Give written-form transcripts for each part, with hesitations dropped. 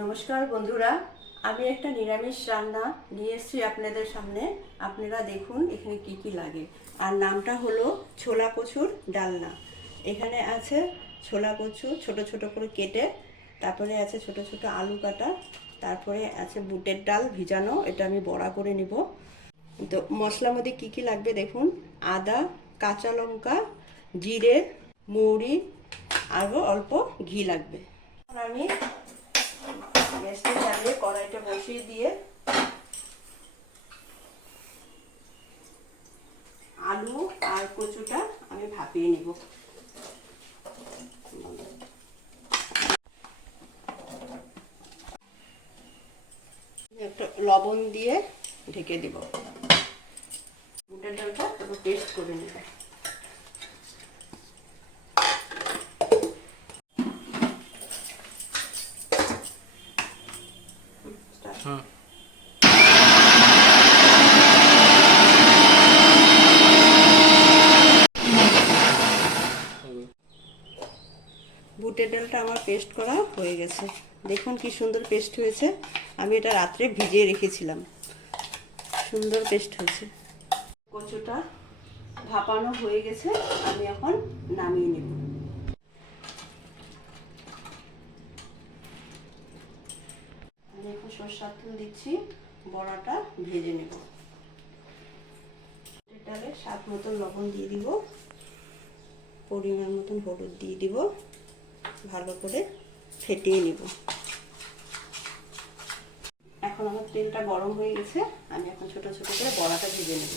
নমস্কার বন্ধুরা, আমি একটা নিরামিষ রান্না নিয়ে এসেছি আপনাদের সামনে। আপনারা দেখুন এখানে কি কি লাগে। আর নামটা হলো ছোলা কচুর ডালনা। এখানে আছে ছোলা কচু ছোট ছোট করে কেটে, তারপরে আছে ছোট ছোট আলু কাটা, তারপরে আছে বুটের ডাল ভিজানো, এটা আমি বড়া করে নিব। তো মশলার মধ্যে কি কি লাগবে দেখুন। আদা, কাঁচা লঙ্কা, জিরে, মৌরি, আরও অল্প ঘি লাগবে। আমি গ্যাসটা জ্বালিয়ে কড়াইটা বসিয়ে দিয়ে আলু আর কচুটা আমি ভাপিয়ে নিব। একটু লবণ দিয়ে ঢেকে দিব। বুটের ডালটা একটু পেস্ট করে নেব। বুটের ডালটা আমার পেস্ট করা হয়ে গেছে। দেখুন কি সুন্দর পেস্ট হয়েছে। আমি এটা রাত্রে ভিজিয়ে রেখেছিলাম, সুন্দর পেস্ট হয়েছে। কচুটা ভাপানো হয়ে গেছে, আমি এখন নামিয়ে নেব। আমি এখন সরষের তেল দিচ্ছি, বড়াটা ভেজে নেব। ডালে স্বাদ মতন লবণ দিয়ে দিব, পরিমাণ মতন হলুদ দিয়ে দিব, ভালো করে ফেটিয়ে নিব। এখন আমার তেলটা গরম হয়ে গেছে, আমি এখন ছোট ছোট করে বড়াটা ভেজে নেব।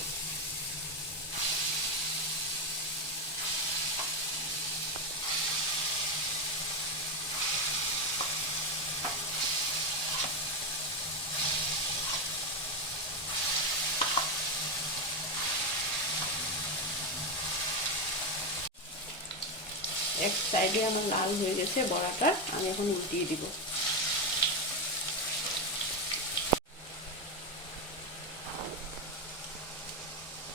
এক সাইডে আমার লাল হয়ে গেছে বড়াটা, আমি এখন উল্টিয়ে দিব।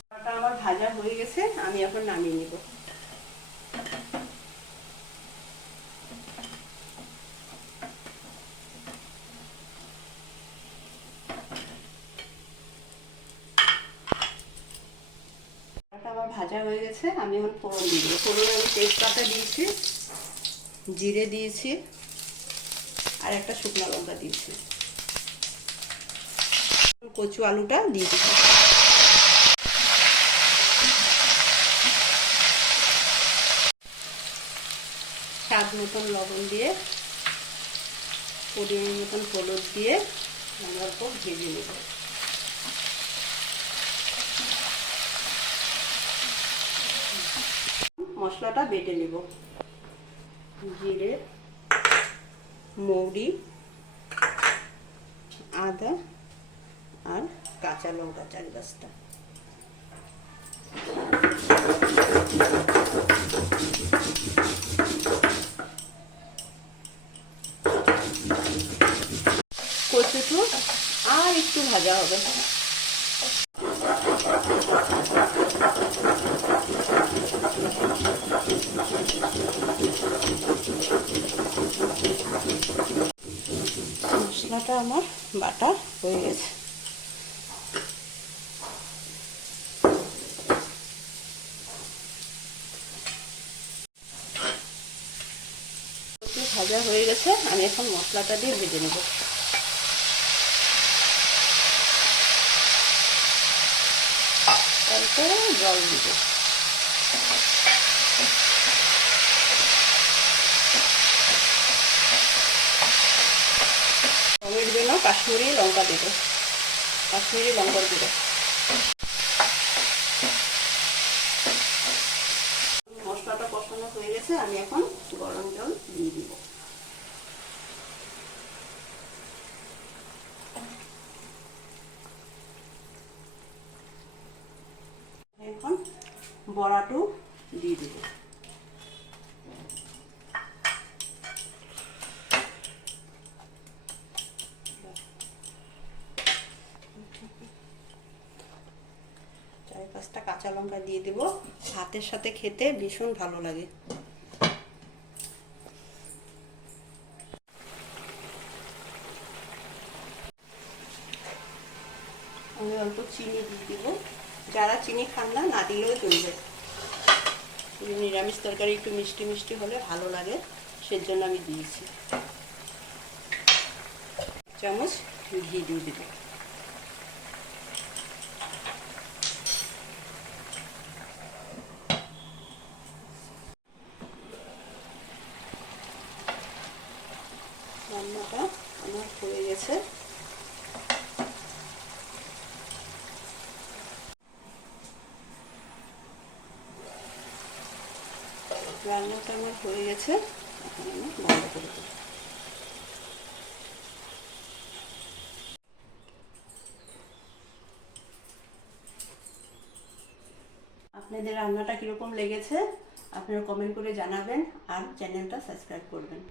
বড়াটা আমার ভাজা হয়ে গেছে, আমি এখন নামিয়ে নিব। আমার ভাজা হয়ে গেছে, আমি এখন ফোড়ন দিয়ে দিব। ফোড়নে আমি তেজপাতা দিয়েছি, জিরে দিয়েছি, আর একটা শুকনো লঙ্কা দিয়েছি। কচু আলুটা দিয়ে দিব। স্বাদ মতন লবণ দিয়ে, পরিমাণ মতন হলুদ দিয়ে আমি অল্প ভেজে নেব। মশলাটা বেটে নেব। জিরে, মৌরি, আদা আর কাঁচা লঙ্কা 4-5টা। কচুটো আর একটু ভাজা হবে। মশলাটা আমার বাটা হয়ে গেছে। ভাজা হয়ে গেছে, আমি এখন মশলাটা দিয়ে ভেজে নেব। তারপরে জল দিব। রঙের জন্য কাশ্মীরি লঙ্কা দেব, কাশ্মীরি লঙ্কার গুঁড়ো। মশলাটা কষানো হয়ে গেছে, আমি এখন গরম জল দিয়ে দিব। এখন বড়াটো দিয়ে দিব। পাঁচটা কাঁচা লঙ্কা দিয়ে দেব, ভাতের সাথে খেতে ভীষণ ভালো লাগে। চিনি দিয়ে দিব। যারা চিনি খান না, না দিলেও চলবে। নিরামিষ তরকারি একটু মিষ্টি মিষ্টি হলে ভালো লাগে, সেজন্য আমি দিয়েছি। চামচ ঘি দিয়ে দেব। রান্নাটা আমার হয়ে গেছে। রান্নাটা আমার হয়ে গেছে, এখন আমি বন্ধ করে দেব। আপনাদের রান্নাটা কীরকম লেগেছে আপনারা কমেন্ট করে জানাবেন, আর চ্যানেলটা সাবস্ক্রাইব করবেন।